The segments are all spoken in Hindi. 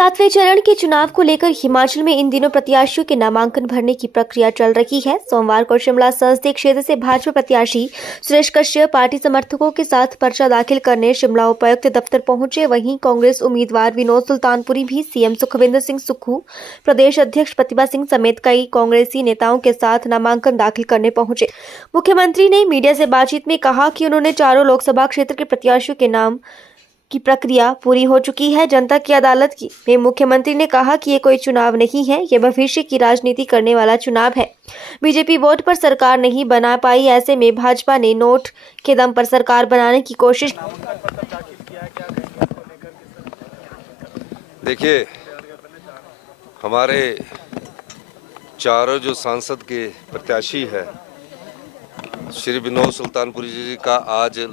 सातवें चरण के चुनाव को लेकर हिमाचल में इन दिनों प्रत्याशियों के नामांकन भरने की प्रक्रिया चल रही है। सोमवार को शिमला संसदीय क्षेत्र से भाजपा प्रत्याशी सुरेश कश्यप पार्टी समर्थकों के साथ पर्चा दाखिल करने शिमला उपायुक्त दफ्तर पहुंचे। वहीं कांग्रेस उम्मीदवार विनोद सुल्तानपुरी भी सीएम सुखविंदर सिंह सुक्खू, प्रदेश अध्यक्ष प्रतिभा सिंह समेत कई कांग्रेसी नेताओं के साथ नामांकन दाखिल करने पहुंचे। मुख्यमंत्री ने मीडिया से बातचीत में कहा कि उन्होंने चारों लोकसभा क्षेत्र के प्रत्याशियों के नाम की प्रक्रिया पूरी हो चुकी है। जनता की अदालत में मुख्यमंत्री ने कहा कि ये कोई चुनाव नहीं है, ये भविष्य की राजनीति करने वाला चुनाव है। बीजेपी वोट पर सरकार नहीं बना पाई, ऐसे में भाजपा ने नोट के दम पर सरकार बनाने की कोशिश। देखिए, हमारे चारों जो सांसद के प्रत्याशी है श्री विनोद सुल्तानपुरी जी का आज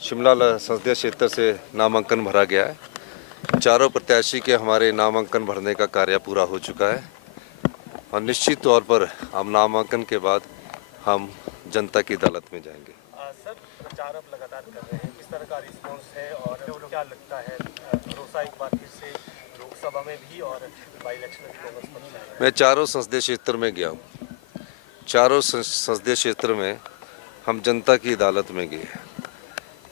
शिमला संसदीय क्षेत्र से नामांकन भरा गया है। चारों प्रत्याशी के हमारे नामांकन भरने का कार्य पूरा हो चुका है और निश्चित तौर पर अब नामांकन के बाद हम जनता की अदालत में जाएंगे। सर, प्रचार अब लगातार कर रहे हैं, किस तरह का रिस्पांस है और क्या लगता है भरोसा एक बार फिर से लोकसभा में भी और बाई इलेक्शन में कांग्रेस पक्ष है? मैं चारों संसदीय क्षेत्र में गया हूँ। चारों संसदीय क्षेत्र में हम जनता की अदालत में गए हैं।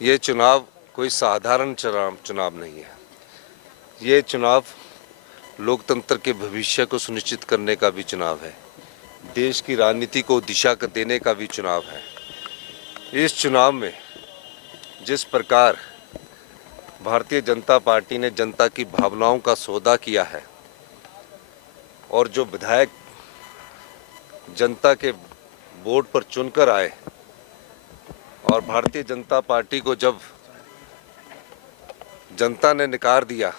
ये चुनाव कोई साधारण चुनाव नहीं है। ये चुनाव लोकतंत्र के भविष्य को सुनिश्चित करने का भी चुनाव है। देश की राजनीति को दिशा देने का भी चुनाव है। इस चुनाव में जिस प्रकार भारतीय जनता पार्टी ने जनता की भावनाओं का सौदा किया है और जो विधायक जनता के वोट पर चुनकर आए और भारतीय जनता पार्टी को जब जनता ने नकार दिया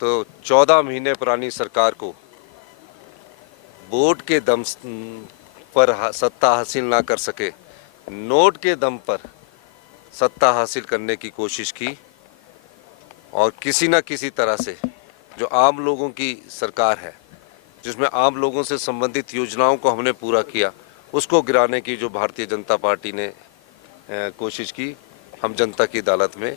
तो 14 महीने पुरानी सरकार को वोट के दम पर सत्ता हासिल ना कर सके, नोट के दम पर सत्ता हासिल करने की कोशिश की और किसी न किसी तरह से जो आम लोगों की सरकार है, जिसमें आम लोगों से संबंधित योजनाओं को हमने पूरा किया, उसको गिराने की जो भारतीय जनता पार्टी ने कोशिश की, हम जनता की अदालत में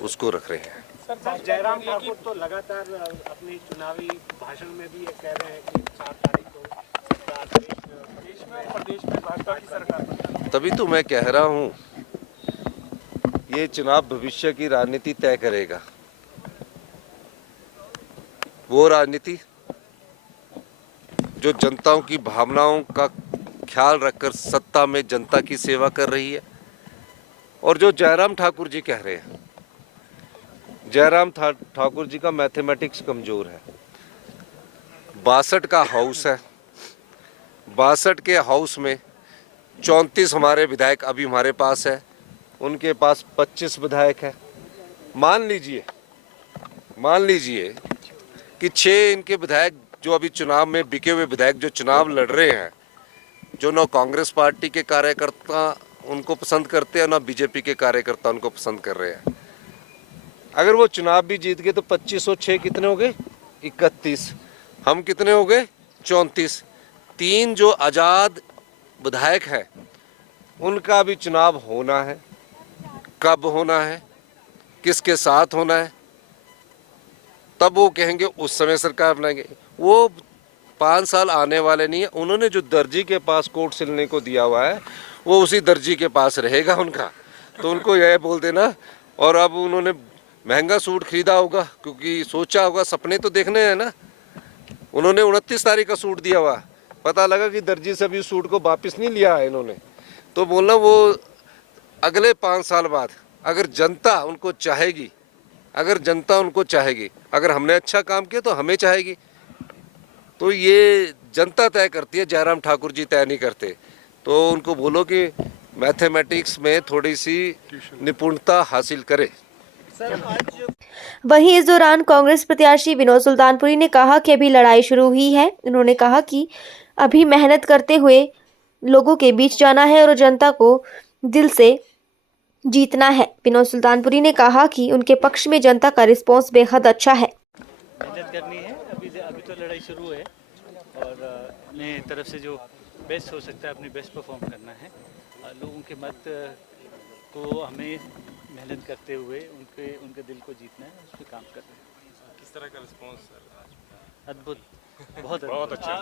उसको रख रहे हैं। सर, जयराम ठाकुर तो लगातार अपने चुनावी भाषण में भी ये कह रहे हैं कि 4 तारीख को सरकार देश में और प्रदेश में भाजपा की सरकार। तभी तो मैं कह रहा हूँ, ये चुनाव भविष्य की राजनीति तय करेगा। वो राजनीति जो जनताओं की भावनाओं का ख्याल रखकर सत्ता में जनता की सेवा कर रही है। और जो जयराम ठाकुर जी कह रहे हैं, जयराम ठाकुर जी का मैथमेटिक्स कमजोर है। 62 का हाउस है, 62 के हाउस में 34 हमारे विधायक अभी हमारे पास है, उनके पास 25 विधायक है। मान लीजिए कि 6 इनके विधायक जो अभी चुनाव में बिके हुए विधायक जो चुनाव लड़ रहे हैं, जो न कांग्रेस पार्टी के कार्यकर्ता उनको पसंद करते हैं, ना बीजेपी के कार्यकर्ता उनको पसंद कर रहे हैं। अगर वो चुनाव भी जीत गए तो 25 और 6 कितने हो गए? 31। हम कितने हो गए? 34। 3 जो आज़ाद विधायक हैं उनका भी चुनाव होना है। कब होना है, किसके साथ होना है, तब वो कहेंगे उस समय सरकार बनाएंगे। वो 5 साल आने वाले नहीं है। उन्होंने जो दर्जी के पास कोट सिलने को दिया हुआ है वो उसी दर्जी के पास रहेगा उनका, तो उनको यह बोल देना। और अब उन्होंने महंगा सूट खरीदा होगा क्योंकि सोचा होगा, सपने तो देखने हैं ना। उन्होंने 29 तारीख का सूट दिया हुआ, पता लगा कि दर्जी से अभी सूट को वापस नहीं लिया है इन्होंने, तो बोलना वो अगले 5 साल बाद अगर जनता उनको चाहेगी, अगर हमने अच्छा काम किया तो हमें चाहेगी। तो ये जनता तय करती है, जयराम ठाकुर जी तय नहीं करते। तो उनको बोलो कि मैथमेटिक्स में थोड़ी सी निपुणता हासिल करे। वहीं इस दौरान कांग्रेस प्रत्याशी विनोद सुल्तानपुरी ने कहा कि अभी लड़ाई शुरू हुई है। उन्होंने कहा कि अभी मेहनत करते हुए लोगों के बीच जाना है और जनता को दिल से जीतना है। विनोद सुल्तानपुरी ने कहा कि उनके पक्ष में जनता का रिस्पांस बेहद अच्छा है। मेहनत करनी है, अभी तो लड़ाई शुरू है और अपने तरफ से जो बेस्ट हो सकता है अपनी बेस्ट परफॉर्म करना है। लोगों के मत को हमें मेहनत करते हुए उनके दिल को जीतना है, उस पर काम कर रहे हैं। किस तरह का रिस्पॉन्स सर? अद्भुत, बहुत बहुत अच्छा।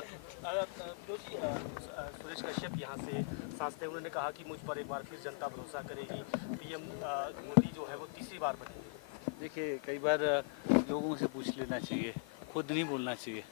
सुरेश कश्यप यहाँ से सांसद हैं, उन्होंने कहा कि मुझ पर एक बार फिर जनता भरोसा करेगी, पीएम मोदी जो है वो तीसरी बार बनेंगे। देखिए, कई बार लोगों से पूछ लेना चाहिए, खुद नहीं बोलना चाहिए।